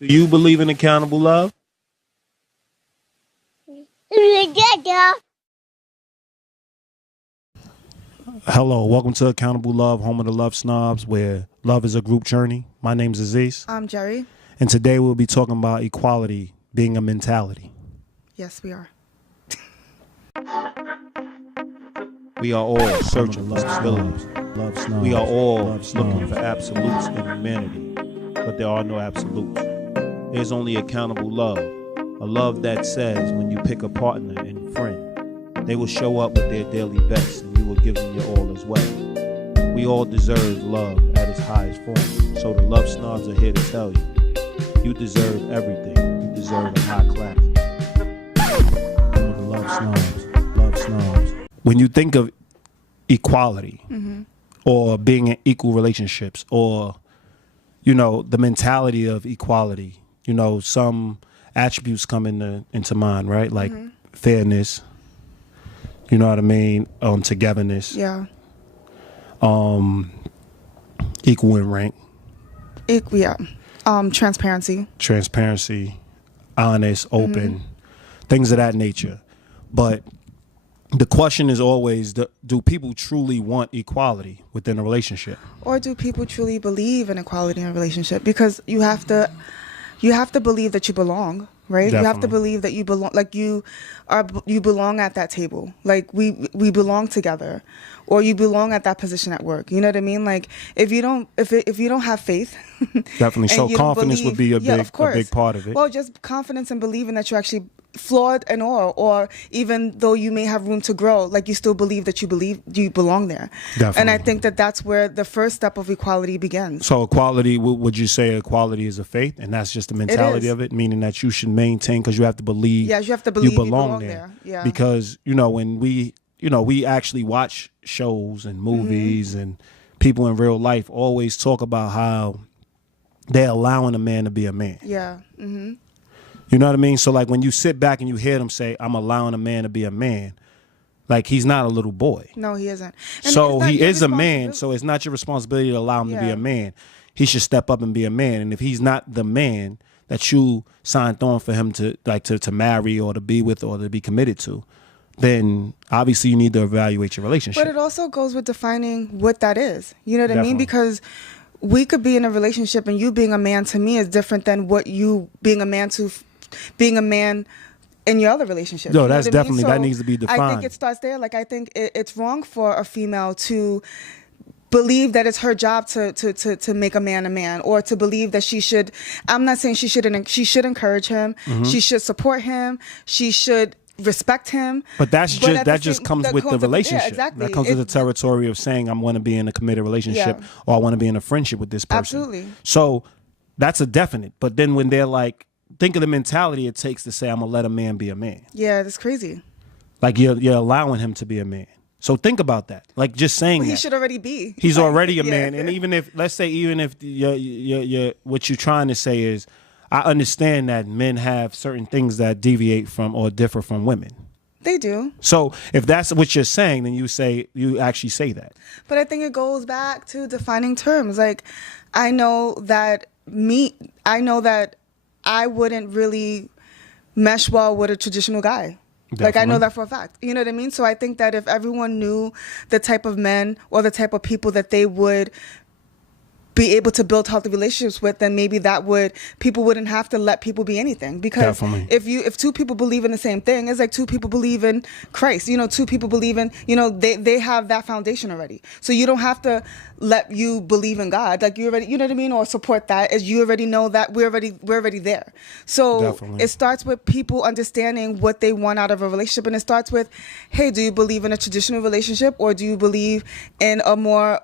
Do you believe in accountable love? Hello, welcome to Accountable Love, home of the LoveSnobs, where love is a group journey. My name's Aziz. I'm Jerry. And today we'll be talking about equality being a mentality. Yes, we are. We are all searching for stability. We are all looking for absolutes in humanity, but there are no absolutes. There's only accountable love, a love that says when you pick a partner and friend, they will show up with their daily best and you will give them your all as well. We all deserve love at its highest form, so the LoveSnobs are here to tell you, you deserve everything. You deserve a high clap. The LoveSnobs. When you think of equality or being in equal relationships or, you know, the mentality of equality, you know, some attributes come into mind, right? Like fairness, you know what I mean? Togetherness. Yeah. Equal in rank. Yeah. Transparency. Transparency, honest, open, things of that nature. But the question is always, do people truly want equality within a relationship? Or do people truly believe in equality in a relationship? Because you have to believe that you belong, right? Definitely. You have to believe that you belong, like you belong at that table. Like we belong together, or you belong at that position at work. You know what I mean? Like if you don't have faith, definitely. So confidence would be a big part of it. Well, just confidence and believing that you're actually flawed and all, or even though you may have room to grow, like you still believe that you belong there. Definitely. And I think that that's where the first step of equality begins. So equality, would you say equality is a faith, and that's just the mentality of it, meaning that you should maintain because you have to believe. Yeah, you have to believe you belong there. Yeah. Because when we actually watch shows and movies and people in real life always talk about how they're allowing a man to be a man. Yeah. You know what I mean? So like when you sit back and you hear them say, I'm allowing a man to be a man, like he's not a little boy. No, he isn't. And so he is a man. So it's not your responsibility to allow him to be a man. He should step up and be a man. And if he's not the man that you signed on for him to marry or to be with or to be committed to, then obviously you need to evaluate your relationship. But it also goes with defining what that is. You know what I mean? Because we could be in a relationship and you being a man to me is different than what you being a man in your other relationship. No, that's definitely, that needs to be defined. I think it starts there. Like I think it's wrong for a female to believe that it's her job to make a man, or to believe that she should. I'm not saying she should encourage him. She should support him. She should respect him. But that just comes with the relationship. Yeah, exactly. That comes with the territory of saying I want to be in a committed relationship or I want to be in a friendship with this person. Absolutely. So that's a definite. But then when they're like, think of the mentality it takes to say I'm gonna let a man be a man. Yeah, that's crazy. Like you're allowing him to be a man. So think about that. Like just saying he should already be. He's already a man. And even if you're what you're trying to say is, I understand that men have certain things that deviate from or differ from women. They do. So if that's what you're saying, then you actually say that. But I think it goes back to defining terms. Like I know that I wouldn't really mesh well with a traditional guy. Definitely. Like I know that for a fact. You know what I mean? So I think that if everyone knew the type of men or the type of people that they would be able to build healthy relationships with, then maybe people wouldn't have to let people be anything. Because if two people believe in the same thing, it's like two people believe in Christ. Two people believe in, they have that foundation already. So you don't have to let you believe in God. Like you already, you know what I mean? Or support that, as you already know that we're already there. So it starts with people understanding what they want out of a relationship. And it starts with, hey, do you believe in a traditional relationship, or do you believe in a more,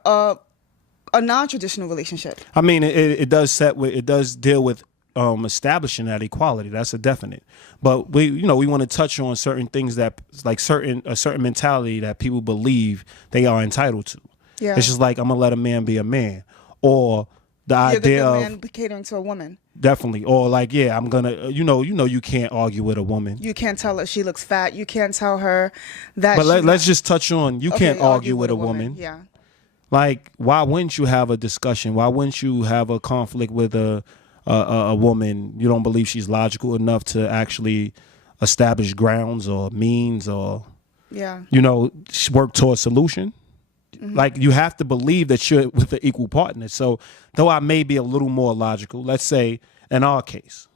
a non-traditional relationship? I mean, it does deal with establishing that equality. That's a definite. But we want to touch on certain things that like a certain mentality that people believe they are entitled to. Yeah. It's just like I'm gonna let a man be a man, or the idea of man catering to a woman. Definitely. Or like, I'm gonna, you can't argue with a woman. You can't tell her she looks fat. You can't tell her that. But let's just touch on, you can't argue with a woman. Yeah. Like, why wouldn't you have a discussion? Why wouldn't you have a conflict with a a woman, you don't believe she's logical enough to actually establish grounds or means or, work towards solution. Like, you have to believe that you're with an equal partner. So though I may be a little more logical, let's say in our case,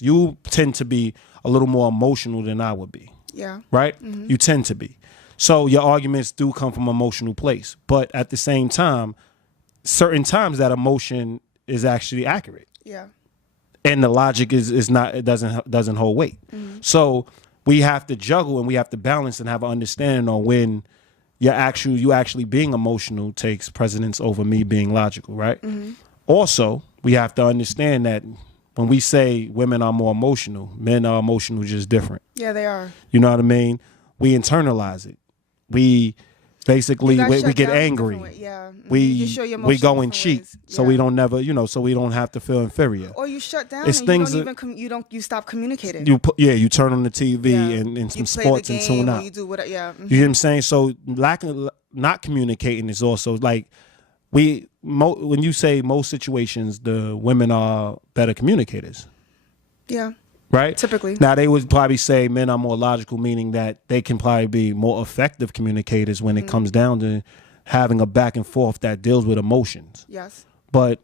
you tend to be a little more emotional than I would be. Yeah. Right? You tend to be. So your arguments do come from an emotional place. But at the same time, certain times that emotion is actually accurate. Yeah. And the logic is not, it doesn't hold weight. So we have to juggle and we have to balance and have an understanding on when you actually being emotional takes precedence over me being logical, right? Also, we have to understand that when we say women are more emotional, men are emotional just different. Yeah, they are. You know what I mean? We internalize it. We basically we get angry. Yeah. We go and cheat, so we don't so we don't have to feel inferior. Or you shut down it's and things you stop communicating. You turn on the TV and some sports and tune out. You do what? You know what I'm saying? So not communicating is also like when you say most situations, the women are better communicators. Yeah. Right? Typically. Now, they would probably say men are more logical, meaning that they can probably be more effective communicators when it comes down to having a back and forth that deals with emotions. Yes. But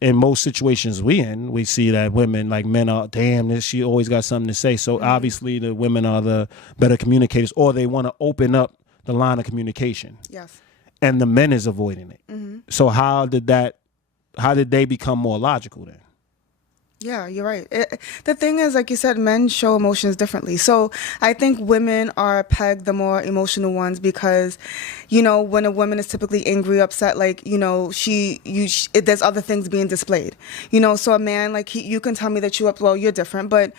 in most situations we see that women, like men are, damn, she always got something to say. So obviously the women are the better communicators, or they want to open up the line of communication. Yes. And the men is avoiding it. So how did they become more logical then? Yeah, you're right. The thing is, like you said, men show emotions differently. So I think women are pegged the more emotional ones because, when a woman is typically angry, upset, like, there's other things being displayed. So a man, like, you can tell me that you're different, but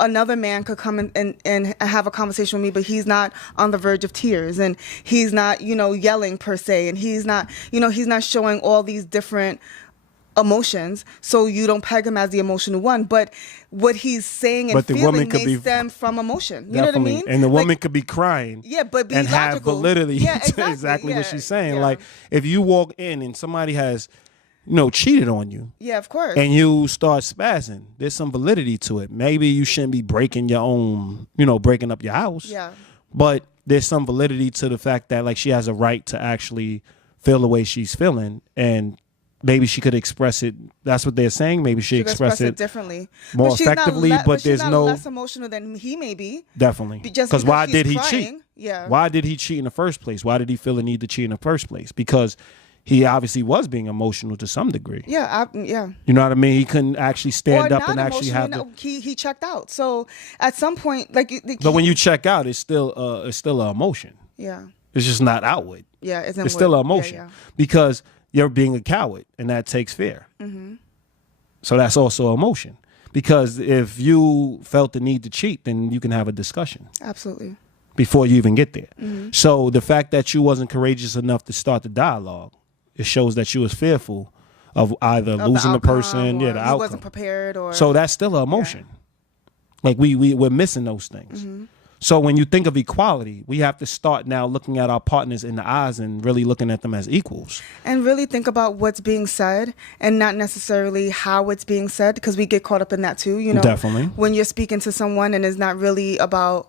another man could come and have a conversation with me, but he's not on the verge of tears and he's not, yelling per se, and he's not showing all these different emotions, so you don't peg him as the emotional one, but what he's saying and feeling may stem from emotion. You know what I mean? And the woman could be crying, but be and logical. have validity. Yeah, to exactly what she's saying. Yeah. Like, if you walk in and somebody has, cheated on you, yeah, of course, and you start spazzing, there's some validity to it. Maybe you shouldn't be breaking your own, breaking up your house. Yeah, but there's some validity to the fact that, like, she has a right to actually feel the way she's feeling, and maybe she could express it. That's what they're saying. Maybe she express it differently, more effectively. But there's no less emotional than he may be. Definitely. Because why did he crying, cheat? Yeah. Why did he cheat in the first place? Why did he feel the need to cheat in the first place? Because he obviously was being emotional to some degree. Yeah. Yeah. You know what I mean? He couldn't actually stand up and actually have. He checked out. So at some point, like. But when you check out, it's still an emotion. Yeah. It's just not outward. Yeah. It's still an emotion because you're being a coward, and that takes fear. So that's also emotion. Because if you felt the need to cheat, then you can have a discussion. Absolutely. Before you even get there. So the fact that you wasn't courageous enough to start the dialogue, it shows that you was fearful of either losing the person, the outcome. Wasn't prepared, or so that's still an emotion. Like we're missing those things. So when you think of equality, we have to start now looking at our partners in the eyes and really looking at them as equals. And really think about what's being said and not necessarily how it's being said, because we get caught up in that too. Definitely. When you're speaking to someone and it's not really about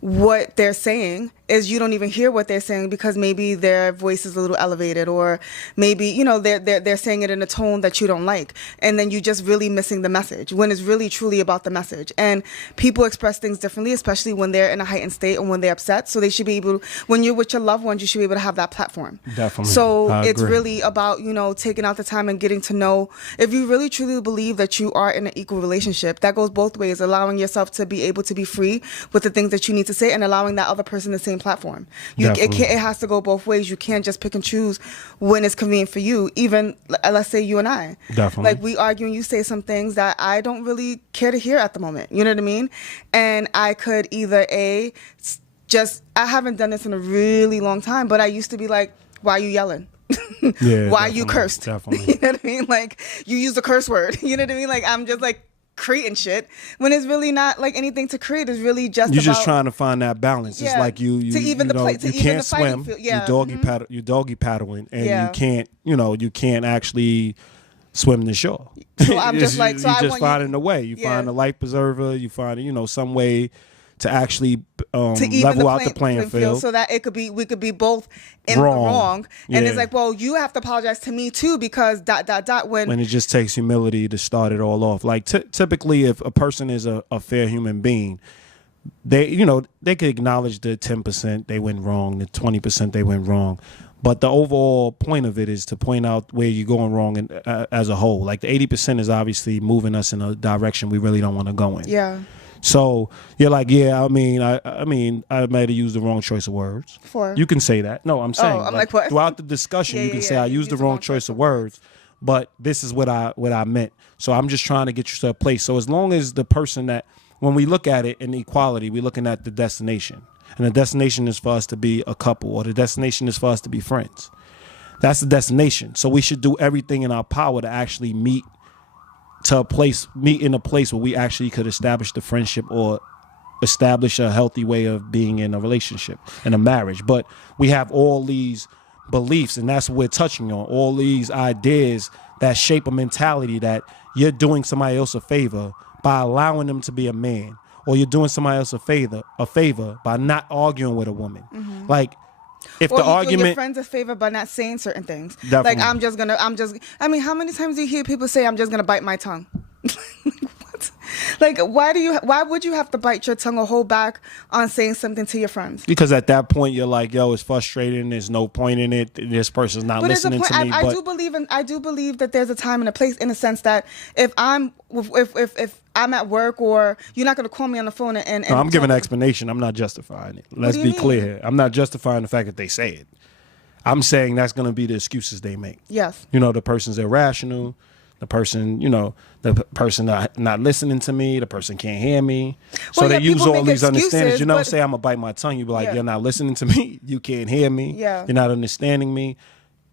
what they're saying, is you don't even hear what they're saying because maybe their voice is a little elevated, or maybe they're saying it in a tone that you don't like, and then you're just really missing the message when it's really truly about the message. And people express things differently, especially when they're in a heightened state and when they're upset. So they should be able, when you're with your loved ones, you should be able to have that platform. Definitely. So it's really about taking out the time and getting to know, if you really truly believe that you are in an equal relationship, that goes both ways, allowing yourself to be able to be free with the things that you need to say and allowing that other person the same platform. It has to go both ways. You can't just pick and choose when it's convenient for you. Even let's say you and I, definitely, like we argue and you say some things that I don't really care to hear at the moment. You know what I mean? And I could either I haven't done this in a really long time, but I used to be like, why are you yelling? Why you cursed? Definitely. You know what I mean? Like, you use a curse word. You know what I mean? Like, I'm just like creating shit when it's really not like anything to create. It's really just you're about, just trying to find that balance. It's like you can't swim. Field. Yeah. You doggy paddling, and you can't actually swim the shore. So I'm just like, so you I just want finding a way. You find a life preserver. You find, some way to actually level out the playing field, so that we could be both in the wrong. And it's like, well, you have to apologize to me too, because ... when it just takes humility to start it all off. Like typically, if a person is a fair human being, they could acknowledge the 10% they went wrong, the 20% they went wrong. But the overall point of it is to point out where you're going wrong and as a whole. Like the 80% is obviously moving us in a direction we really don't want to go in. Yeah. So you're like, yeah, I might have used the wrong choice of words. You can say that. No, I'm saying what? Throughout the discussion, you can say I used the wrong choice of words, but this is what I meant. So I'm just trying to get you to a place. So as long as the person that, when we look at it in equality, we're looking at the destination. And the destination is for us to be a couple, or the destination is for us to be friends. That's the destination. So we should do everything in our power to actually meet in a place where we actually could establish the friendship or establish a healthy way of being in a relationship, in a marriage. But we have all these beliefs, and that's what we're touching on, all these ideas that shape a mentality that you're doing somebody else a favor by allowing them to be a man, or you're doing somebody else a favor by not arguing with a woman. Mm-hmm. Like, if the argument, your friends a favor by not saying certain things. Definitely. Like I mean, how many times do you hear people say, I'm just gonna bite my tongue? What? Like, why would you have to bite your tongue or hold back on saying something to your friends? Because at that point you're like, yo, it's frustrating. There's no point in it. This person's not listening to me. I do believe that there's a time and a place, in a sense that if I'm at work, or you're not going to call me on the phone and no, I'm giving an explanation. I'm not justifying it. Let's be clear here. I'm not justifying the fact that they say it. I'm saying that's going to be the excuses they make. Yes. The person's irrational. The person, the person not listening to me. The person can't hear me. So they use all these understandings. Say I'm going to bite my tongue. You be like, You're not listening to me. You can't hear me. Yeah. You're not understanding me.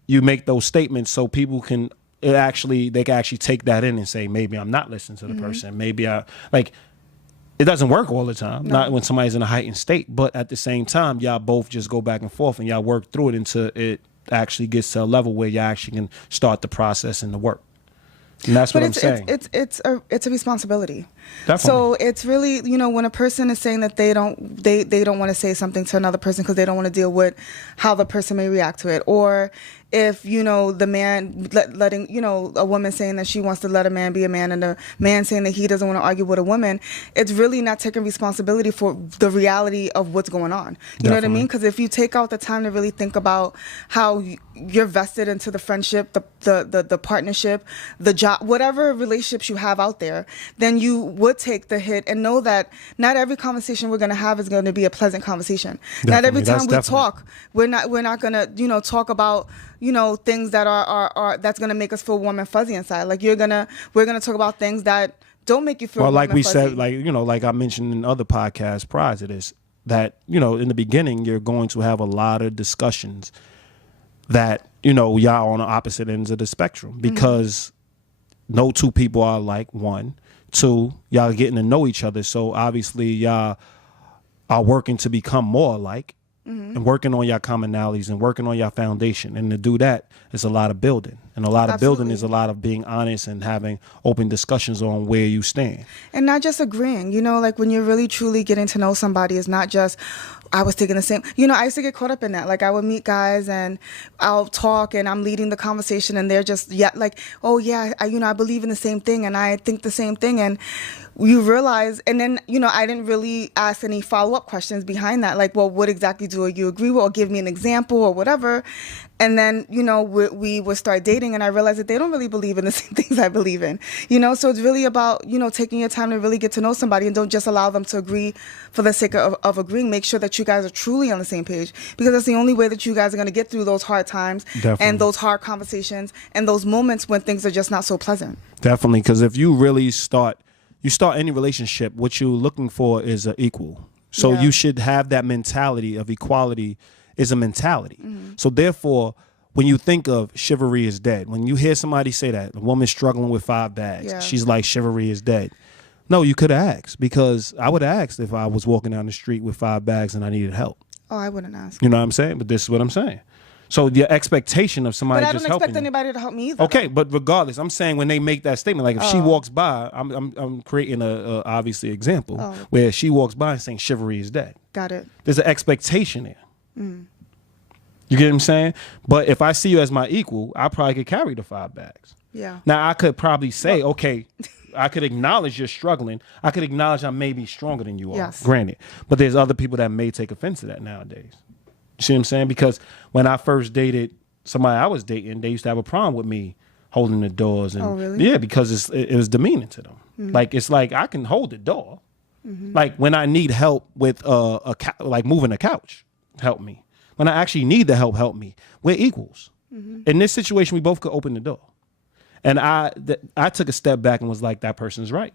You make those statements so people can... they can actually take that in and say, maybe I'm not listening to the person. Maybe it doesn't work all the time. No. Not when somebody's in a heightened state, but at the same time, y'all both just go back and forth and y'all work through it until it actually gets to a level where y'all actually can start the process and the work. And that's what I'm saying. It's a responsibility. Definitely. So it's really, when a person is saying that they don't want to say something to another person because they don't want to deal with how the person may react to it, or if the man letting a woman saying that she wants to let a man be a man, and the man saying that he doesn't want to argue with a woman, it's really not taking responsibility for the reality of what's going on. You know what I mean? Because if you take out the time to really think about how you're vested into the friendship, the partnership, the job, whatever relationships you have out there, then you would take the hit and know that not every conversation we're going to have is going to be a pleasant conversation. Definitely. Not every time we talk, we're not going to talk about things that are that's going to make us feel warm and fuzzy inside. Like we're going to talk about things that don't make you feel warm and fuzzy. Said, like I mentioned in other podcasts prior to this, that, in the beginning, you're going to have a lot of discussions that, y'all are on the opposite ends of the spectrum, because no two people are like. One. Two, y'all are getting to know each other. So obviously y'all are working to become more alike. And working on your commonalities and working on your foundation. And to do that is a lot of building. And a lot of building is a lot of being honest and having open discussions on where you stand. And not just agreeing, like when you're really truly getting to know somebody, it's not just, I was thinking the same. I used to get caught up in that. Like I would meet guys and I'll talk and I'm leading the conversation and they're just, oh yeah, I believe in the same thing and I think the same thing. And you realize, and then, I didn't really ask any follow-up questions behind that. Like, well, what exactly do you agree with, or give me an example or whatever. And then, we would start dating and I realized that they don't really believe in the same things I believe in, so it's really about, taking your time to really get to know somebody, and don't just allow them to agree for the sake of agreeing. Make sure that you guys are truly on the same page, because that's the only way that you guys are going to get through those hard times. Definitely. And those hard conversations and those moments when things are just not so pleasant. Definitely. Because if you really start any relationship, what you're looking for is an equal. So you should have that mentality of equality is a mentality. Mm-hmm. So therefore, when you think of chivalry is dead, when you hear somebody say that, a woman's struggling with 5 bags, she's like, chivalry is dead. No, you could have asked, because I would have asked if I was walking down the street with 5 bags and I needed help. Oh, I wouldn't ask. You know what I'm saying? But this is what I'm saying. So the expectation of somebody just helping. But I don't expect anybody to help me either. Okay, but regardless, I'm saying when they make that statement, like if she walks by, I'm creating a obviously example where she walks by and saying chivalry is dead. Got it. There's an expectation there. You get what I'm saying? But if I see you as my equal, I probably could carry the 5 bags. Yeah. Now I could probably say, okay, I could acknowledge you're struggling. I could acknowledge I may be stronger than you are. Yes. Granted, but there's other people that may take offense to that nowadays. You see what I'm saying? Because when I first dated somebody I was dating, they used to have a problem with me holding the doors. And, really? Yeah, because it was demeaning to them. Like, it's like, I can hold the door. Like, when I need help with like moving a couch, help me. When I actually need the help me. We're equals. In this situation, we both could open the door. And I took a step back and was like, that person's right.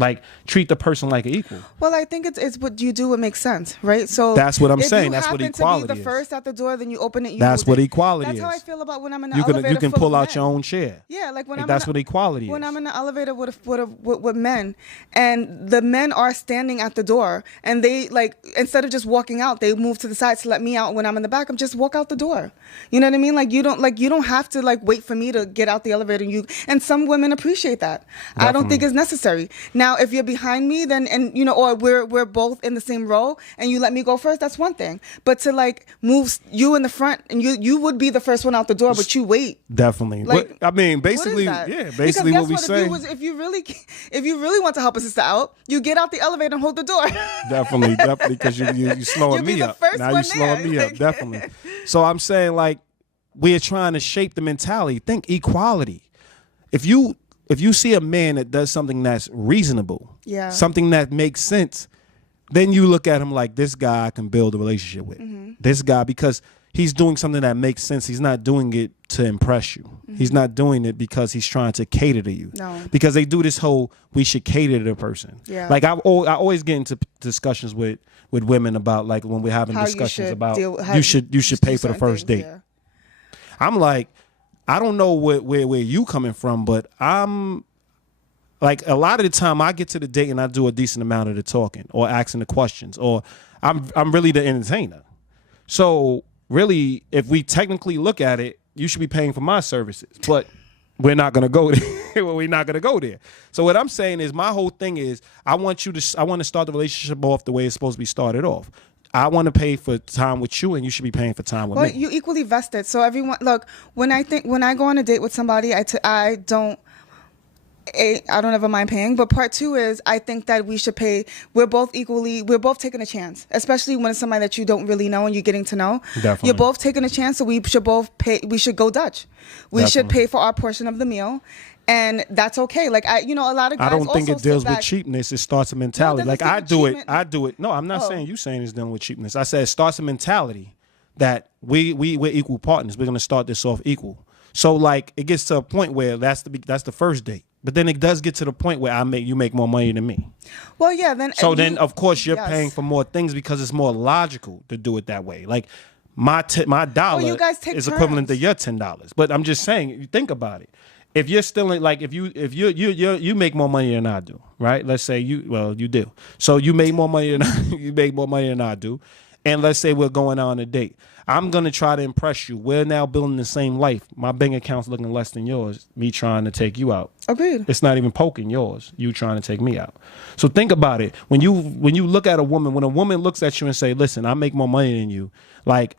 Like, treat the person like an equal. Well, I think it's what you do what makes sense, right? So that's what I'm saying. That's what equality is. If you happen to be the first at the door, then you open it. That's what equality is. That's how I feel about when I'm in the elevator. You can pull out your own chair. Yeah, like when that's what equality is. When I'm in the elevator with men, and the men are standing at the door, and they like instead of just walking out, they move to the side to let me out. When I'm in the back, I'm just walk out the door. You know what I mean? Like you don't have to like wait for me to get out the elevator. And some women appreciate that. Definitely. I don't think it's necessary. Now, if you're behind me, then or we're both in the same row, and you let me go first, that's one thing. But to like move you in the front, and you would be the first one out the door, but you wait. Definitely. Like, I mean, basically, yeah, basically what we say. If you really want to help a sister out, you get out the elevator and hold the door. Definitely, because you slowing me up. Now you slowing me up, definitely. So I'm saying, like, we're trying to shape the mentality. Think equality. If you see a man that does something that's reasonable, something that makes sense, then you look at him like, this guy I can build a relationship with. This guy, because he's doing something that makes sense. He's not doing it to impress you. He's not doing it because he's trying to cater to you. No. Because they do this whole, we should cater to the person. Yeah. Like I always get into discussions with women about, like, when we're having discussions about you should pay for the first date. Yeah. I'm like, I don't know where you coming from, but I'm like, a lot of the time I get to the date and I do a decent amount of the talking or asking the questions, or I'm really the entertainer. So really, if we technically look at it, you should be paying for my services, but we're not gonna go there. We're not gonna go there. So what I'm saying is, my whole thing is, I want to start the relationship off the way it's supposed to be started off. I want to pay for time with you, and you should be paying for time with me. Well, you equally vested. So everyone, look, when I go on a date with somebody, I don't ever mind paying. But part two is, I think that we should pay. We're both taking a chance, especially when it's somebody that you don't really know and you're getting to know. Definitely. You're both taking a chance, so we should both pay. We should go Dutch. We should pay for our portion of the meal. And that's okay. Like, a lot of guys, I don't think it deals with cheapness. It starts a mentality. No, like, I do it. No, I'm not saying you saying it's dealing with cheapness. I said it starts a mentality that we're equal partners. We're going to start this off equal. So, like, it gets to a point where that's the first date. But then it does get to the point where you make more money than me. Well, yeah. Then of course you're paying for more things, because it's more logical to do it that way. Like, my dollar is equivalent to your $10. But I'm just saying, you think about it. If you're still like, if you make more money than I do, right? Let's say you do. So you make more money than I do. And let's say we're going on a date. I'm going to try to impress you. We're now building the same life. My bank account's looking less than yours. Me trying to take you out. Agreed. It's not even poking yours. You trying to take me out. So think about it. When you look at a woman, when a woman looks at you and say, listen, I make more money than you, like,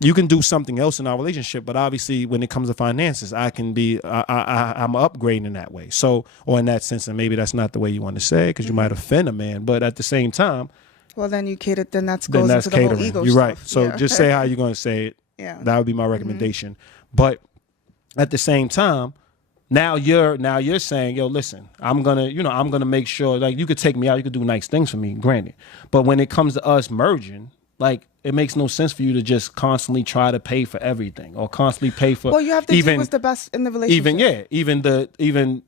you can do something else in our relationship, but obviously when it comes to finances, I'm upgrading in that way. So, or in that sense, and maybe that's not the way you want to say it, because you might offend a man, but at the same time, well, then you cater. Then that's goes into the whole ego. You're right. Stuff. So just say how you're going to say it. Yeah, that would be my recommendation. But at the same time, now you're saying, yo, listen, I'm gonna make sure, like, you could take me out, you could do nice things for me, granted. But when it comes to us merging, like, it makes no sense for you to just constantly try to pay for everything, or constantly pay for. Well, you have to do what's the best in the relationship. Even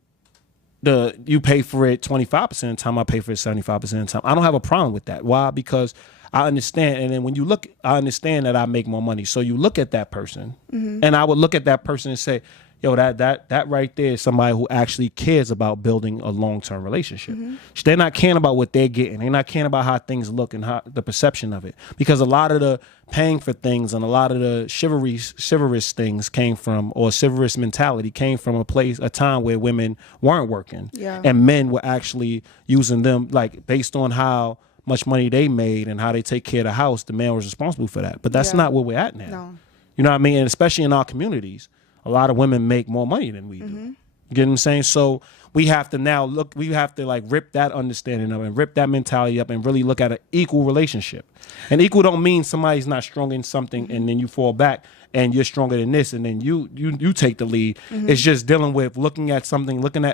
you pay for it 25% of the time, I pay for it 75% of the time. I don't have a problem with that. Why? Because I understand. And then when you look, I understand that I make more money. So you look at that person, and I would look at that person and say, yo, that right there is somebody who actually cares about building a long-term relationship. They're not caring about what they're getting. They're not caring about how things look and how the perception of it. Because a lot of the paying for things and a lot of the chivalrous things came from, or chivalrous mentality came from a time where women weren't working. Yeah. And men were actually using them, like, based on how much money they made and how they take care of the house, the man was responsible for that. But that's not where we're at now. No. You know what I mean? And especially in our communities, a lot of women make more money than we do. You get what I'm saying? So we have to now we have to like rip that understanding up and rip that mentality up and really look at an equal relationship. And equal don't mean somebody's not strong in something and then you fall back and you're stronger than this and then you take the lead. It's just dealing with looking at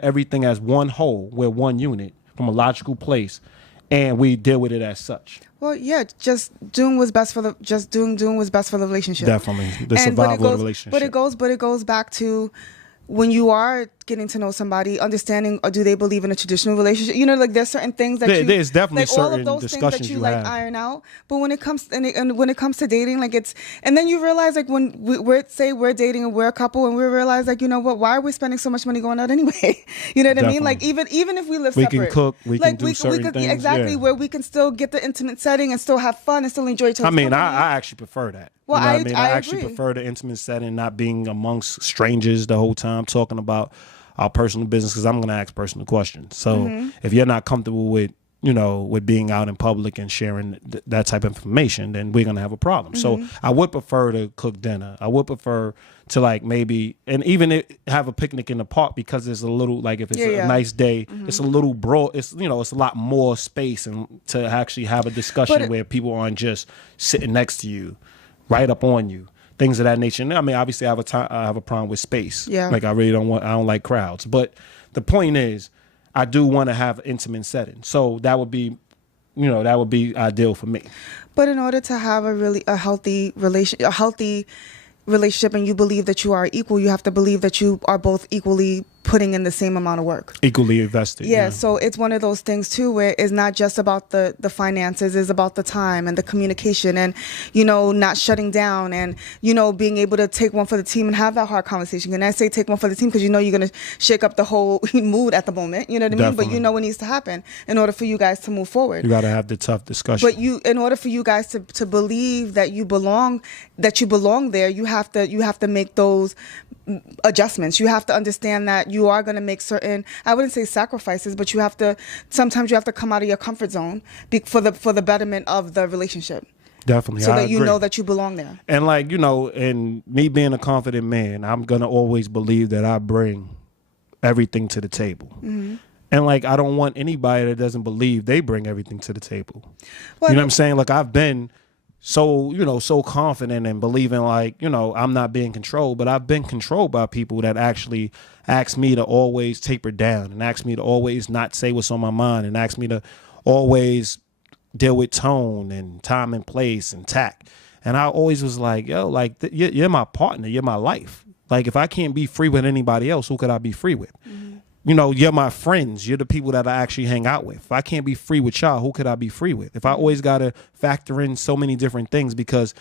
everything as one whole, we're one unit from a logical place, and we deal with it as such. Well, yeah, just doing what's best for the relationship. Definitely, the survival of the relationship. But it goes back to when you are getting to know somebody, understanding, or do they believe in a traditional relationship? You know, like there's certain things that there's definitely like certain all of those discussions things that you you like have. iron out. But when it comes to dating, like and then you realize like when we're dating and we're a couple and we realize like, you know what, why are we spending so much money going out anyway? You know what I mean? Like even if we live separate, we can cook, we like can do certain things. Exactly, where we can still get the intimate setting and still have fun and still enjoy each other's company. I actually prefer that. Well, you know what I mean? I actually agree. prefer the intimate setting, not being amongst strangers the whole time talking about our personal business, because I'm going to ask personal questions. So if you're not comfortable with being out in public and sharing that type of information, then we're going to have a problem. So I would prefer to cook dinner. I would prefer to like maybe, and even have a picnic in the park, because it's a little, like if it's a nice day, it's a little broad, it's a lot more space and to actually have a discussion where people aren't just sitting next to you, right up on you. Things of that nature. I mean, obviously, I have a problem with space. Yeah. Like I don't like crowds. But the point is, I do want to have an intimate setting. So that would be ideal for me. But in order to have a healthy relationship, and you believe that you are equal, you have to believe that you are both equally putting in the same amount of work. Equally invested. Yeah, so it's one of those things too where it's not just about the finances, it's about the time and the communication and, not shutting down and, being able to take one for the team and have that hard conversation. And I say take one for the team because you're going to shake up the whole mood at the moment, you know what I mean? Definitely. But you know what needs to happen in order for you guys to move forward. You got to have the tough discussion. But in order for you guys to believe that you belong there, you have to make those adjustments. You have to understand that you are going to make certain, I wouldn't say sacrifices, but sometimes you have to come out of your comfort zone for the betterment of the relationship. Definitely. So that you know that you belong there. And and me being a confident man, I'm going to always believe that I bring everything to the table. And I don't want anybody that doesn't believe they bring everything to the table. Well, you know what I'm saying? Like I've been so confident and believing I'm not being controlled, but I've been controlled by people that actually ask me to always taper down and ask me to always not say what's on my mind and ask me to always deal with tone and time and place and tact. And I always was like, yo, you're my partner, you're my life. Like if I can't be free with anybody else, who could I be free with? You're my friends. You're the people that I actually hang out with. If I can't be free with y'all, who could I be free with? If I always got to factor in so many different things, because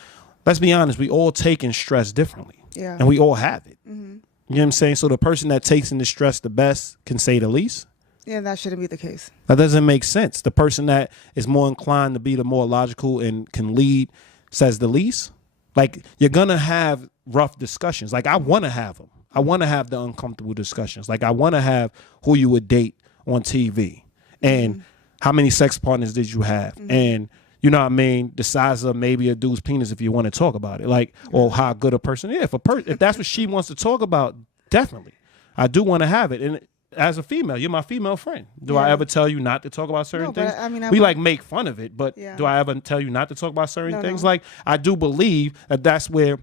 let's be honest, we all take in stress differently. Yeah. And we all have it. You know what I'm saying? So the person that takes in the stress the best can say the least. Yeah, that shouldn't be the case. That doesn't make sense. The person that is more inclined to be the more logical and can lead says the least. Like you're going to have rough discussions. Like I want to have them. I want to have the uncomfortable discussions. Like I want to have who you would date on TV and how many sex partners did you have? And you know what I mean? The size of maybe a dude's penis if you want to talk about it, or how good a person is. If that's what she wants to talk about, definitely. I do want to have it. And as a female, you're my female friend. Do I ever tell you not to talk about certain things? We make fun of it, but do I ever tell you not to talk about certain things? No. Like I do believe that's where,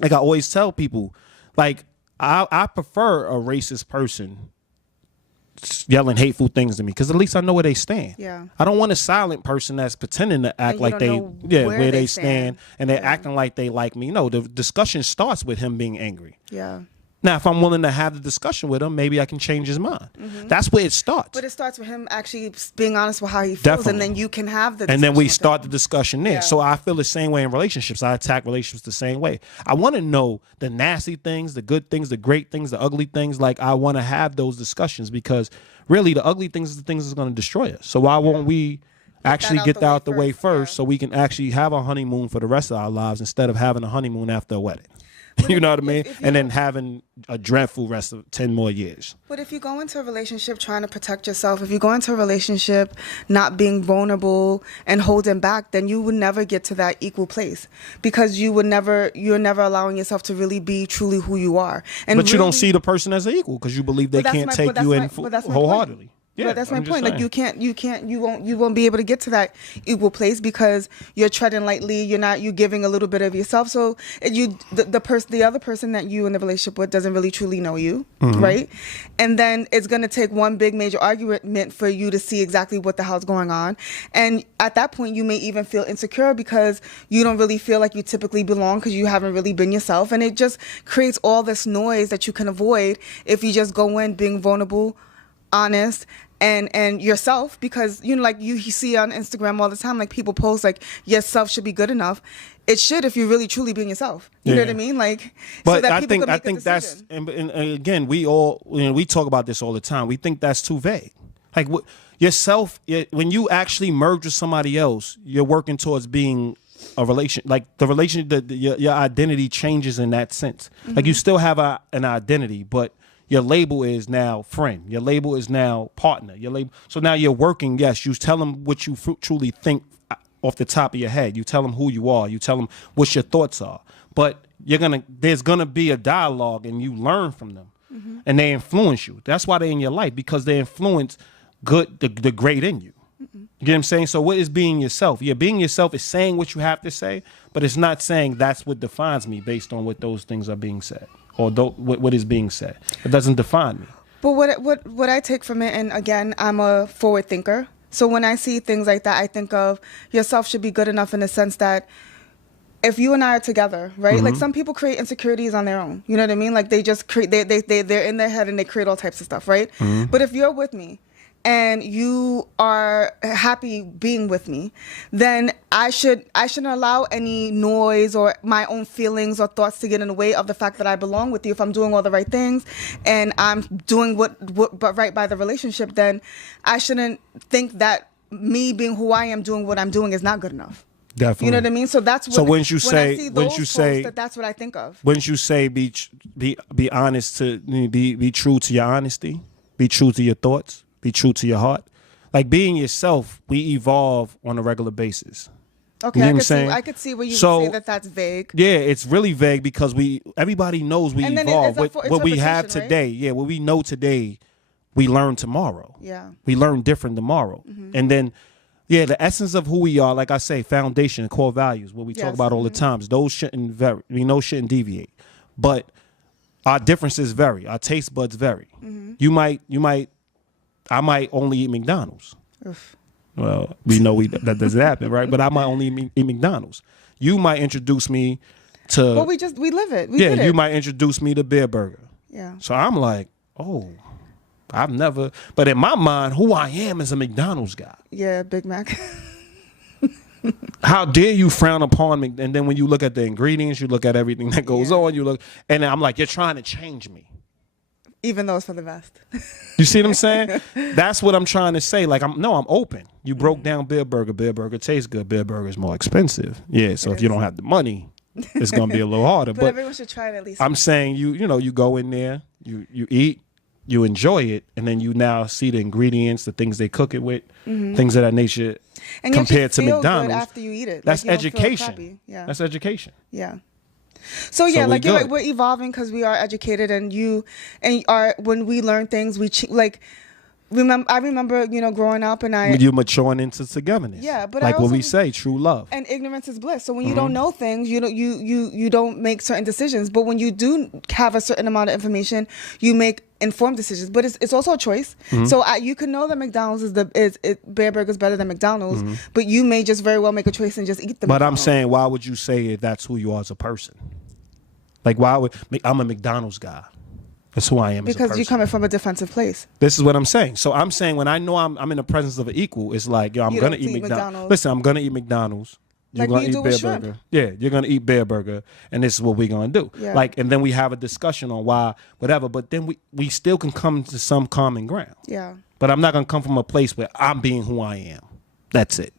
like I always tell people, like I prefer a racist person yelling hateful things to me because at least I know where they stand. Yeah. I don't want a silent person that's pretending to act like where they stand and they're acting like they like me. No, the discussion starts with him being angry. Yeah. Now, if I'm willing to have the discussion with him, maybe I can change his mind. That's where it starts. But it starts with him actually being honest with how he feels, Definitely. and then you can have the discussion. And then we with start him. the discussion there. Yeah. So I feel the same way in relationships. I attack relationships the same way. I want to know the nasty things, the good things, the great things, the ugly things. Like, I want to have those discussions, because really the ugly things are the things that's going to destroy us. So why won't we actually get that out the way first, so we can actually have a honeymoon for the rest of our lives instead of having a honeymoon after a wedding? You know what I mean? And then having a dreadful rest of 10 more years. But if you go into a relationship trying to protect yourself, if you go into a relationship not being vulnerable and holding back, then you would never get to that equal place, because you're never allowing yourself to really be truly who you are. And but you don't see the person as an equal, because you believe they can't take you in wholeheartedly. Yeah, but that's my point. Like, you won't be able to get to that equal place, because you're treading lightly. You're giving a little bit of yourself. So the other person that you in the relationship with doesn't really truly know you, right? And then it's gonna take one big major argument for you to see exactly what the hell's going on. And at that point, you may even feel insecure, because you don't really feel like you typically belong, because you haven't really been yourself. And it just creates all this noise that you can avoid if you just go in being vulnerable, honest, and yourself, because like you see on Instagram all the time, like people post like yourself should be good enough. It should, if you're really truly being yourself. You know what I mean? Like, but so that I think that's and again, we all we talk about this all the time. We think that's too vague. Like, yourself, when you actually merge with somebody else, you're working towards being a relation. Like, the relation, your identity changes in that sense. Like, you still have an identity, but your label is now friend. Your label is now partner. So now you're working. Yes, you tell them what you truly think off the top of your head. You tell them who you are. You tell them what your thoughts are. But there's gonna be a dialogue, and you learn from them, and they influence you. That's why they're in your life, because they influence the great in you. You get what I'm saying? So what is being yourself? Yeah, being yourself is saying what you have to say, but it's not saying that's what defines me based on what those things are being said, or what is being said. It doesn't define me. But what I take from it, and again, I'm a forward thinker. So when I see things like that, I think of yourself should be good enough in the sense that if you and I are together, right? Like, some people create insecurities on their own. You know what I mean? Like, they just create, they're in their head and they create all types of stuff, right? But if you're with me and you are happy being with me, then I shouldn't allow any noise or my own feelings or thoughts to get in the way of the fact that I belong with you. If I'm doing all the right things and I'm doing what right by the relationship, then I shouldn't think that me being who I am, doing what I'm doing, is not good enough. Definitely. You know what I mean? So that's what. So when you say that's what I think of. When you say be honest, to be true to your honesty, be true to your thoughts, be true to your heart. Like, being yourself, we evolve on a regular basis. Okay, you know I could see where you would say that's vague. Yeah, it's really vague, because everybody knows we evolve. What we have today, right? Yeah, what we know today, we learn tomorrow. Yeah. We learn different tomorrow. And then, yeah, the essence of who we are, like I say, foundation, core values, what we talk about all the times, those shouldn't vary. We know shouldn't deviate. But our differences vary. Our taste buds vary. I might only eat McDonald's. Oof. Well, we know that doesn't happen, right? But I might only eat McDonald's. You might introduce me to... Well, we live it. You might introduce me to Beer Burger. Yeah. So I'm like, oh, I've never... But in my mind, who I am is a McDonald's guy. Yeah, Big Mac. How dare you frown upon me? And then when you look at the ingredients, you look at everything that goes on, and I'm like, you're trying to change me. Even though it's for the best. You see what I'm saying? That's what I'm trying to say. Like, I'm open. You broke down Beer Burger. Beer Burger tastes good. Beer Burger is more expensive. Yeah, so if you don't have the money, it's going to be a little harder. But everyone should try it at least. I'm saying you go in there, you eat, you enjoy it, and then you now see the ingredients, the things they cook it with, things of that nature, and compared to feel McDonald's. Good after you eat it. That's education. Yeah. That's education. Yeah. So yeah, like you're right, we're evolving because we are educated, and when we learn things, I remember growing up, and you're maturing into togetherness. Yeah, but like what we say, true love. And ignorance is bliss. So when you don't know things, you don't make certain decisions. But when you do have a certain amount of information, you make informed decisions. But it's also a choice. So you can know that McDonald's Bear Burger is better than McDonald's, but you may just very well make a choice and just eat them. But I'm saying, why would you say that's who you are as a person? Like, I'm a McDonald's guy. That's who I am as a because person. you're coming from a defensive place. This is what I'm saying. So I'm saying when I know I'm in the presence of an equal, it's like, yo, I'm going to eat McDonald's. Listen, I'm going to eat McDonald's. You're like going to eat Bear Burger. Yeah, you're going to eat Bear Burger, and this is what we're going to do. Yeah. Like, and then we have a discussion on why, whatever, but then we still can come to some common ground. Yeah. But I'm not going to come from a place where I'm being who I am. That's it.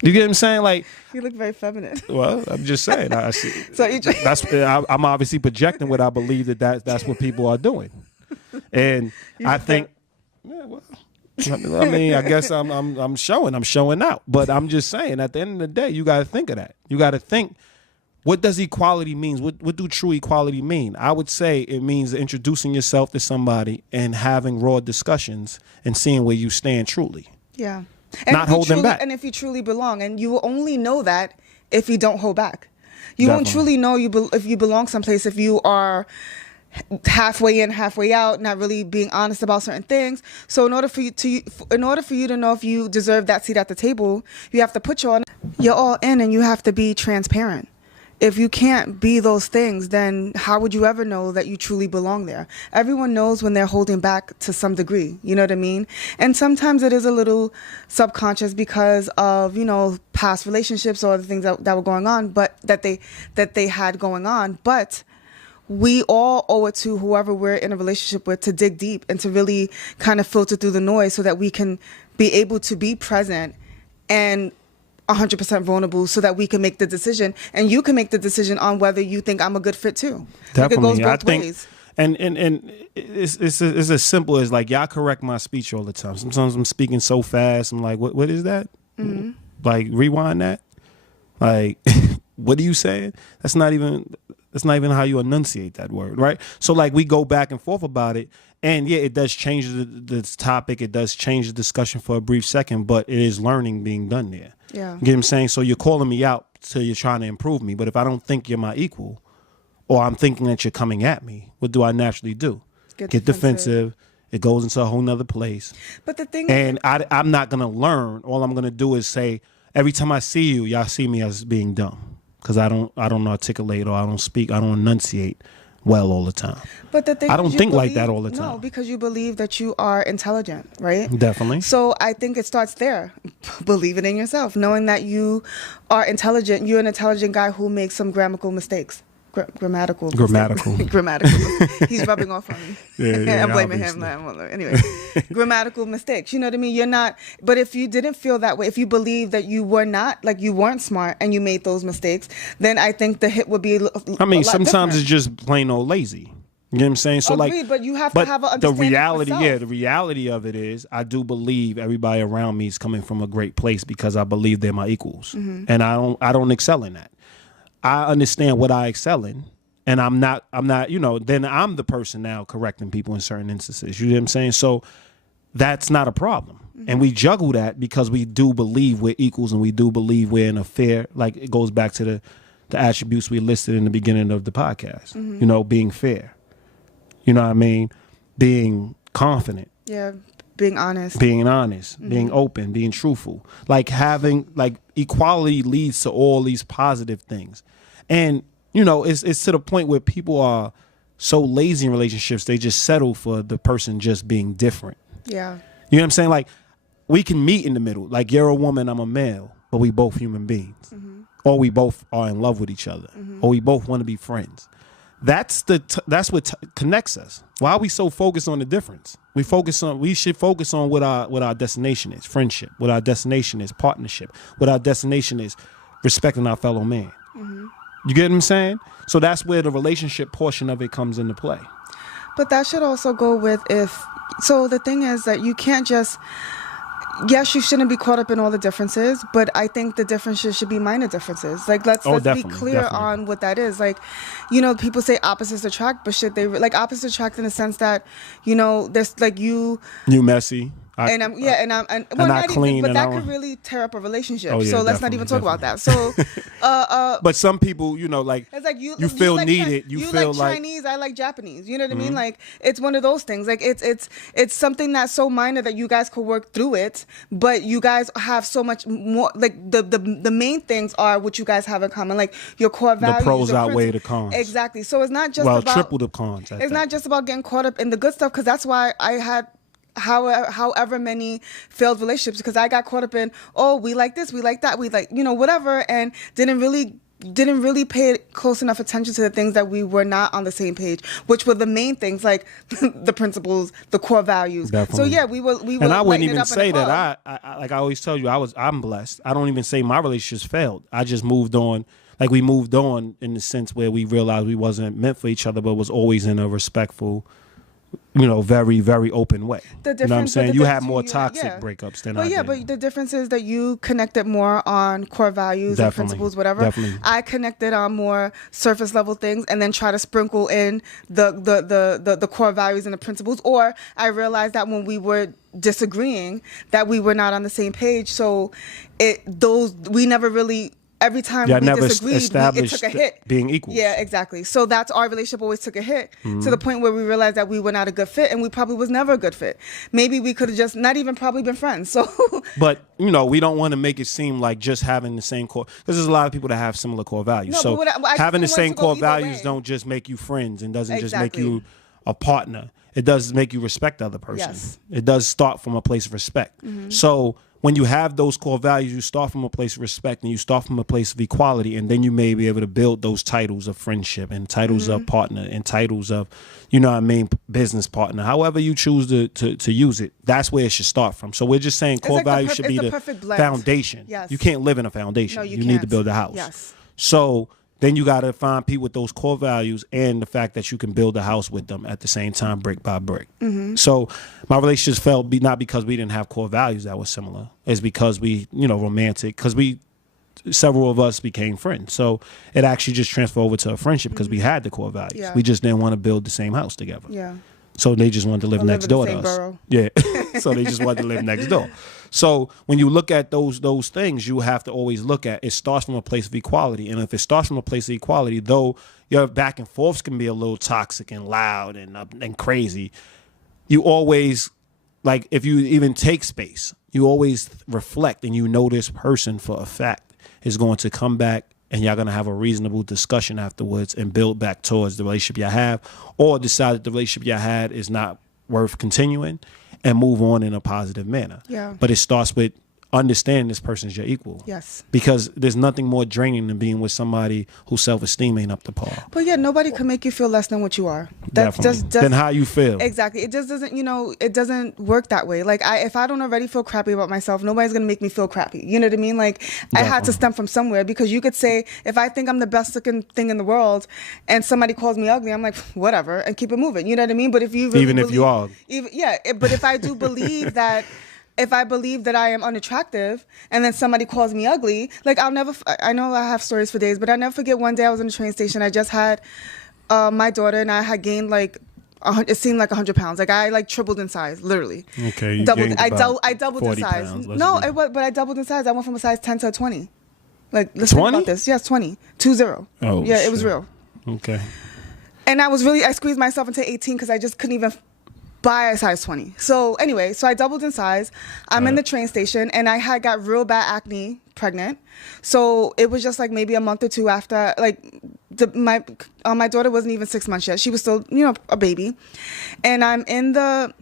You get what I'm saying? Like, you look very feminine. Well, I'm just saying. I see. So you just I'm obviously projecting what I believe that's what people are doing, and I think. Yeah, well, I mean, I guess I'm showing out. But I'm just saying, at the end of the day, you got to think of that. You got to think, what does equality mean? What do true equality mean? I would say it means introducing yourself to somebody and having raw discussions and seeing where you stand truly. Yeah. And not holding back. And if you truly belong, and you will only know that if you don't hold back. You won't truly know if you belong someplace if you are halfway in, halfway out, not really being honest about certain things. So in order for you to know if you deserve that seat at the table, you have to put you're all in, and you have to be transparent. If you can't be those things, then how would you ever know that you truly belong there? Everyone knows when they're holding back to some degree. You know what I mean? And sometimes it is a little subconscious because of, past relationships or the things that were going on, but that they had going on. But we all owe it to whoever we're in a relationship with to dig deep and to really kind of filter through the noise so that we can be able to be present and 100% vulnerable so that we can make the decision, and you can make the decision on whether you think I'm a good fit too. Definitely. Like, it goes both ways. And it's as simple as, like, y'all correct my speech all the time. Sometimes I'm speaking so fast, I'm like, what is that? Mm-hmm. Like, rewind that. Like, what are you saying? That's not even how you enunciate that word, right? So, like, we go back and forth about it. And yeah, it does change the topic. It does change the discussion for a brief second, but it is learning being done there. Yeah. You get what I'm saying? So you're calling me out till you're trying to improve me. But if I don't think you're my equal, or I'm thinking that you're coming at me, what do I naturally do? Get defensive. It goes into a whole nother place. But the thing and I'm not going to learn. All I'm going to do is say, every time I see you, y'all see me as being dumb. Because I don't articulate, or I don't speak, I don't enunciate well all the time. But the thing I don't think like that all the time. No, because you believe that you are intelligent, right? Definitely. So I think it starts there. Believe it in yourself, knowing that you are intelligent. You're an intelligent guy who makes some grammatical mistakes. Grammatical. He's rubbing off on me. Yeah, I'm blaming him. Anyway, grammatical mistakes. You know what I mean? You're not. But if you didn't feel that way, if you believe that you were not, like, you weren't smart and you made those mistakes, then I think the hit would be. Sometimes different. It's just plain old lazy. You know what I'm saying? So agreed, but you have to have an understanding. The reality of it is, I do believe everybody around me is coming from a great place because I believe they're my equals, and I don't excel in that. I understand what I excel in, and I'm not, then I'm the person now correcting people in certain instances. You know what I'm saying? So that's not a problem. And we juggle that because we do believe we're equals, and we do believe we're in a fair, like, it goes back to the attributes we listed in the beginning of the podcast, being fair. You know what I mean? Being confident. Yeah. Being honest, being open, being truthful, like having, like, equality leads to all these positive things. And, it's to the point where people are so lazy in relationships, they just settle for the person just being different. Yeah. You know what I'm saying? Like, we can meet in the middle. Like, you're a woman, I'm a male, but we both human beings. Or we both are in love with each other. Or we both want to be friends. That's what connects us. Why are we so focused on the difference? We should focus on what our destination is: friendship. What our destination is: partnership. What our destination is: respecting our fellow man. You get what I'm saying? So that's where the relationship portion of it comes into play. But that should also go with so the thing is that you can't just. Yes, you shouldn't be caught up in all the differences, but I think the differences should be minor differences. Like, let's be clear on what that is. Like, people say opposites attract, but should they, like, opposites attract in the sense that, there's, like, you messy, I'm not clean, but that could really tear up a relationship. Oh, yeah, so let's not even talk about that. So, but some people, like, it's like you feel like needed. You feel like Chinese, I like Japanese. You know what I mean? Like, it's one of those things. Like, it's something that's so minor that you guys could work through it, but you guys have so much more. Like, the main things are what you guys have in common, like your core values. The pros outweigh the cons. Exactly. So it's not just about triple the cons. It's not just about getting caught up in the good stuff, because that's why I had however many failed relationships, because I got caught up in, oh, we like this, we like that, we like, whatever, and didn't really pay close enough attention to the things that we were not on the same page, which were the main things, like the principles, the core values. Definitely. So yeah, we were. And I wouldn't even say that I like I always tell you, I'm blessed. I don't even say my relationships failed. I just moved on. Like, we moved on in the sense where we realized we wasn't meant for each other, but was always in a respectful, very, very open way. You know what I'm saying? You had more toxic breakups than I did. But the difference is that you connected more on core values and principles, whatever. Definitely. I connected on more surface level things, and then try to sprinkle in the core values and the principles. Or I realized that when we were disagreeing, that we were not on the same page. So we never really. Every time we disagreed, it took a hit. Being equal. Yeah, exactly. So that's our relationship always took a hit to the point where we realized that we were not a good fit, and we probably was never a good fit. Maybe we could have just not even probably been friends. So, but we don't want to make it seem like just having the same core, because there's a lot of people that have similar core values. No, so having the same core values way. Don't just make you friends and doesn't just make you a partner. It does make you respect the other person. Yes. It does start from a place of respect. So when you have those core values, you start from a place of respect, and you start from a place of equality, and then you may be able to build those titles of friendship and titles of partner and titles of, business partner. However you choose to use it, that's where it should start from. So we're just saying core values should be the foundation. Yes. You can't live in a foundation. No, you need to build a house. Yes. So then you got to find people with those core values and the fact that you can build a house with them at the same time, brick by brick. So my relationships failed not because we didn't have core values that were similar. It's because we, romantic, because several of us became friends. So it actually just transferred over to a friendship because we had the core values. Yeah. We just didn't want to build the same house together. Yeah. So they just wanted to live next door to us. Borough. Yeah. So they just wanted to live next door. So when you look at those things, you have to always look at it starts from a place of equality. And if it starts from a place of equality, though your back and forths can be a little toxic and loud and crazy, you always, like, if you even take space, you always reflect, and you know this person for a fact is going to come back, and y'all going to have a reasonable discussion afterwards and build back towards the relationship y'all have, or decide that the relationship y'all had is not worth continuing and move on in a positive manner. Yeah. But it starts with understanding this person's your equal. Yes. Because there's nothing more draining than being with somebody whose self-esteem ain't up to par. But yeah, nobody can make you feel less than what you are. That's just than how you feel. Exactly. It just doesn't, it doesn't work that way. Like, if I don't already feel crappy about myself, nobody's going to make me feel crappy. You know what I mean? Like, I had to stem from somewhere, because you could say, if I think I'm the best looking thing in the world and somebody calls me ugly, I'm like, whatever, and keep it moving. You know what I mean? But if you really if you are. But if I do believe that, if I believe that I am unattractive and then somebody calls me ugly, like, I know I have stories for days, but I'll never forget one day I was in the train station. I just had my daughter, and I had gained it seemed like 100 pounds. Like, I tripled in size, literally. Okay. I doubled in size. No, but I doubled in size. I went from a size 10 to a 20. Like, let's think about this. Yes, 20. 20. Oh, yeah, shit. It was real. Okay. And I squeezed myself into 18 because I just couldn't even buy a size 20. So anyway, I doubled in size. I'm in the train station, and I had got real bad acne, pregnant. So it was just like maybe a month or two after, like, my daughter wasn't even 6 months yet. She was still, a baby. And I'm in the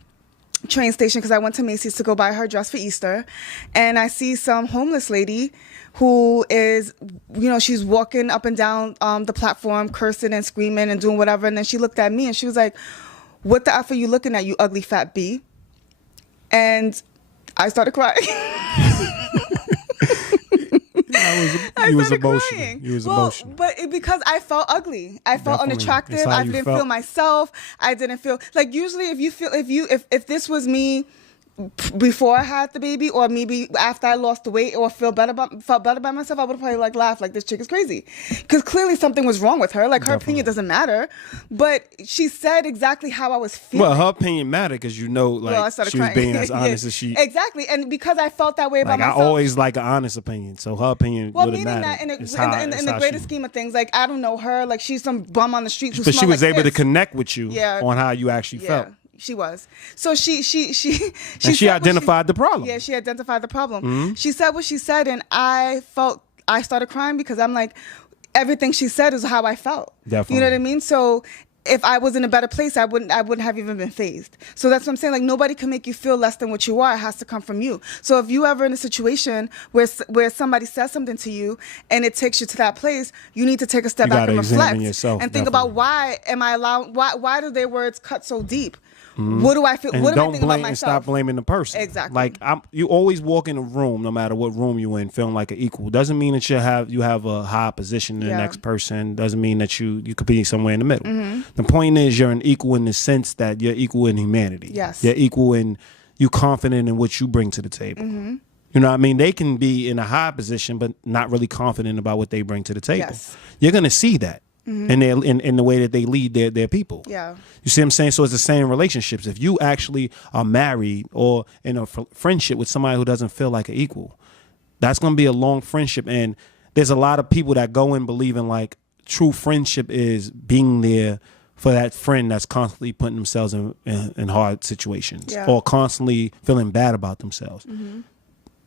train station because I went to Macy's to go buy her dress for Easter. And I see some homeless lady who is, she's walking up and down the platform, cursing and screaming and doing whatever. And then she looked at me and she was like, "What the F are you looking at, you ugly fat B?" And I started crying. You was emotional. You was emotional. But because I felt ugly. I felt unattractive. I didn't feel myself. I didn't feel like, usually if this was me before I had the baby, or maybe after I lost the weight, or felt better by myself, I would probably like laugh like, this chick is crazy, because clearly something was wrong with her. Like, her opinion doesn't matter, but she said exactly how I was feeling. Well, her opinion mattered because she was being as honest as she. Exactly, and because I felt that way about myself. I always like an honest opinion, so her opinion would have mattered. That in the greater scheme of things, like, I don't know her, like, she's some bum on the street who but she was like able this. to connect with you on how you actually felt. She was. So she identified the problem. Yeah, she identified the problem. Mm-hmm. She said what she said, and I started crying, because I'm like, everything she said is how I felt. Definitely. You know what I mean? So if I was in a better place, I wouldn't have even been fazed. So that's what I'm saying. Like, nobody can make you feel less than what you are. It has to come from you. So if you ever in a situation where somebody says something to you and it takes you to that place, you need to take a step back and reflect yourself, and think about, why am I allowed? Why do their words cut so deep? Mm-hmm. What do I feel? And what do I don't think blame about and myself? stop blaming the person. Exactly. Like, you always walk in a room, no matter what room you're in, feeling like an equal. Doesn't mean that you have a high position than the next person. Doesn't mean that you could be somewhere in the middle. Mm-hmm. The point is, you're an equal in the sense that you're equal in humanity. Yes. You're equal in you confident in what you bring to the table. Mm-hmm. You know what I mean? They can be in a high position, but not really confident about what they bring to the table. Yes. You're gonna see that. Mm-hmm. in the way that they lead their people. Yeah. You see what I'm saying? So it's the same relationships. If you actually are married or in a friendship with somebody who doesn't feel like an equal, that's going to be a long friendship. And there's a lot of people that go in believing like true friendship is being there for that friend that's constantly putting themselves in hard situations or constantly feeling bad about themselves. Mm-hmm.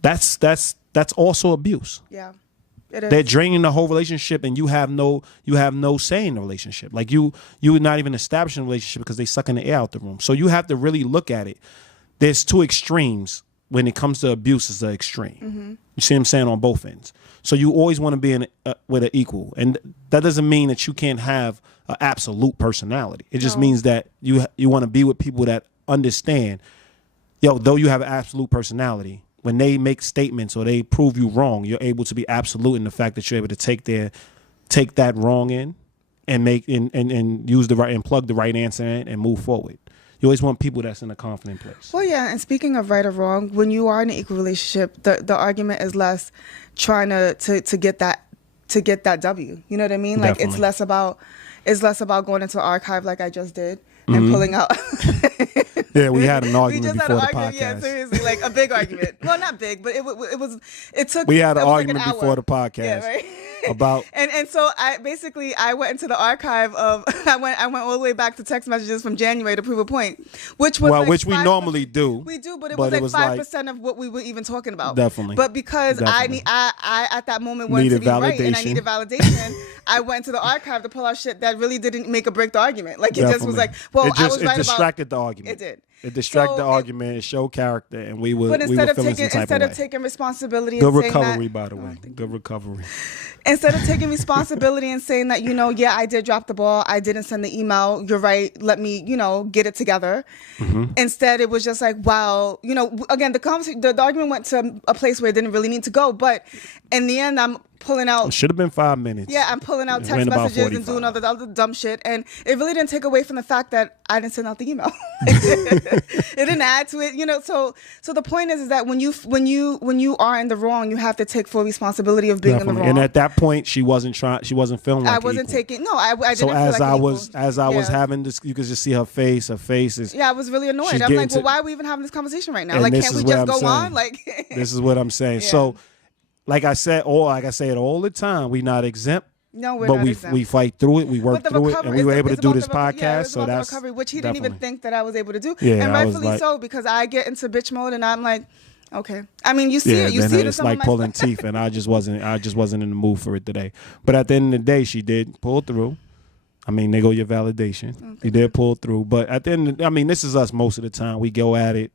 That's also abuse. Yeah. It is. They're draining the whole relationship, and you have no say in the relationship. Like you would not even establish a relationship because they sucking the air out the room. So you have to really look at it. There's two extremes when it comes to abuse. Is the extreme. Mm-hmm. You see what I'm saying, on both ends. So you always want to be with an equal, and that doesn't mean that you can't have an absolute personality. It just means that you want to be with people that understand. Though you have an absolute personality, when they make statements or they prove you wrong, you're able to be absolute in the fact that you're able to take that wrong in and make and use the right and plug the right answer in and move forward. You always want people that's in a confident place. Well, yeah, and speaking of right or wrong, when you are in an equal relationship, the argument is less trying to get that W. You know what I mean? Like, Definitely. it's less about going into the archive like I just did and pulling out. Yeah, we had an argument before the podcast. Yeah, seriously, like a big argument. Well, not big, but it took. We had an argument argument before the podcast. Yeah, right. About and so I went into the archive of I went all the way back to text messages from January to prove a point, which was which we normally do. We do, but it was like 5% of what we were even talking about. Definitely. But because I at that moment wanted to be right and I needed validation, I went to the archive to pull out shit that really didn't make or break the argument. Like, it just was like, well, I was right about. It distracted the argument. It did. It distracted the argument. It showed character, and we were. But instead of taking responsibility, good and recovery, that, by the way. Good recovery. Instead of taking responsibility and saying that, I did drop the ball. I didn't send the email. You're right. Let me, get it together. Mm-hmm. Instead, it was just like, wow, again, the argument went to a place where it didn't really need to go. But in the end, I'm pulling out. It should have been 5 minutes. Yeah, I'm pulling out text messages and doing all the other dumb shit. And it really didn't take away from the fact that I didn't send out the email. It didn't add to it, So the point is that when you are in the wrong, you have to take full responsibility of being in the wrong. And at that point, she wasn't feeling like I wasn't equal. taking. No, I didn't. So feel as like I was having this, you could just see her face. Her face is. Yeah, I was really annoyed. I'm like, well, why are we even having this conversation right now? Like, can't we just go on? Like, this is what I'm saying. Yeah. So, like I say it all the time, we're not exempt. No, we're not exempt. But we fight through it. We work through it, and we were able to do this podcast. Yeah, so that's recovery, which he didn't even think that I was able to do, yeah, and rightfully so, because I get into bitch mode, and I'm like, okay. I mean, you see it. You see it. It's like pulling teeth, and I just wasn't in the mood for it today. But at the end of the day, she did pull through. I mean, they go your validation. Okay. You did pull through, but at the end, this is us most of the time. We go at it.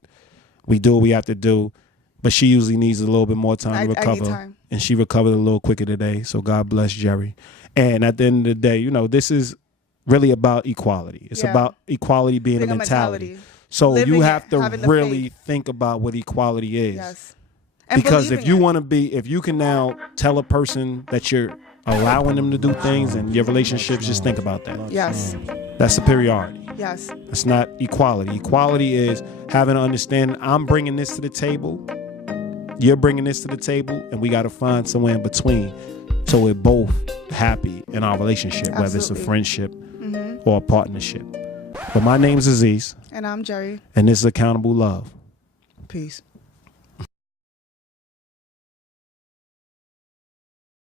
We do what we have to do. But she usually needs a little bit more time to recover. I need time. And she recovered a little quicker today. So God bless Jerry. And at the end of the day, this is really about equality. It's about equality being a mentality. So you have to really think about what equality is. Yes. Because if you can now tell a person that you're allowing them to do things in your relationships, just think about that. Yes. That's superiority. Yes. That's not equality. Equality is having an understanding. I'm bringing this to the table. You're bringing this to the table, and we got to find somewhere in between so we're both happy in our relationship, Absolutely. whether it's a friendship or a partnership. But my name's Aziz. And I'm Jerry. And this is Accountable Love. Peace.